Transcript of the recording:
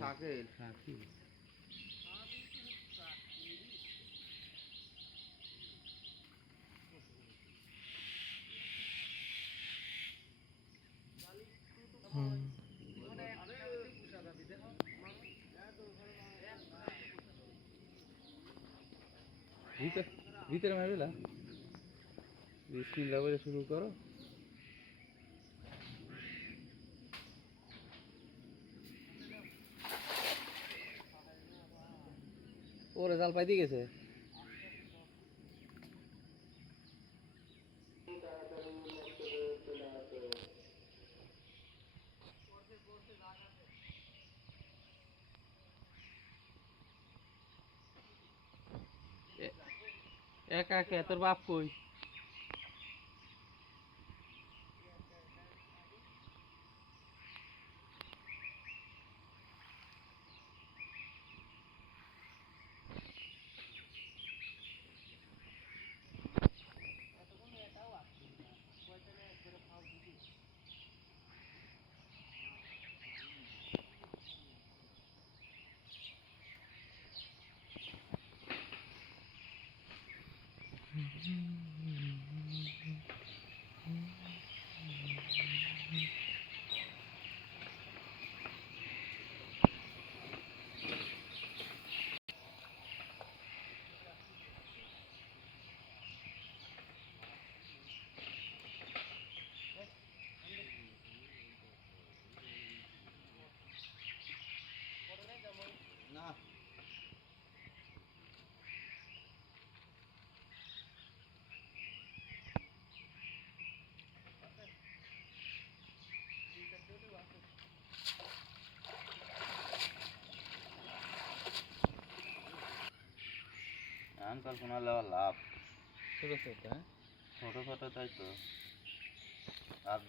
শাকের। শাকি ভিতরে ভিতরে মারবে না? বিসমিল্লাহ বলে শুরু করো। ওরে জাল পাইতে গেছে এ- একা একা তোর বাপ কই Mm-hmm. আনকাল শোনালে আবার লাভ। ছোটো ছোটো হ্যাঁ? ছোট ছোট তাই তো। আর